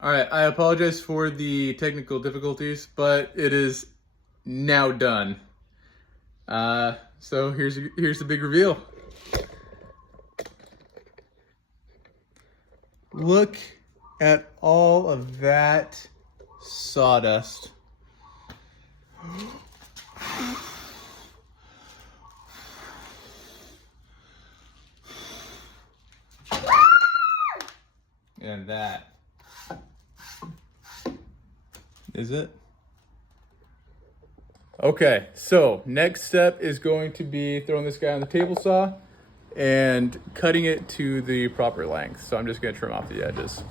All right, I apologize for the technical difficulties, but it is now done. So here's the big reveal. Look at all of that sawdust. And that is it. Okay, so next step is going to be throwing this guy on the table saw and cutting it to the proper length. So I'm just gonna trim off the edges.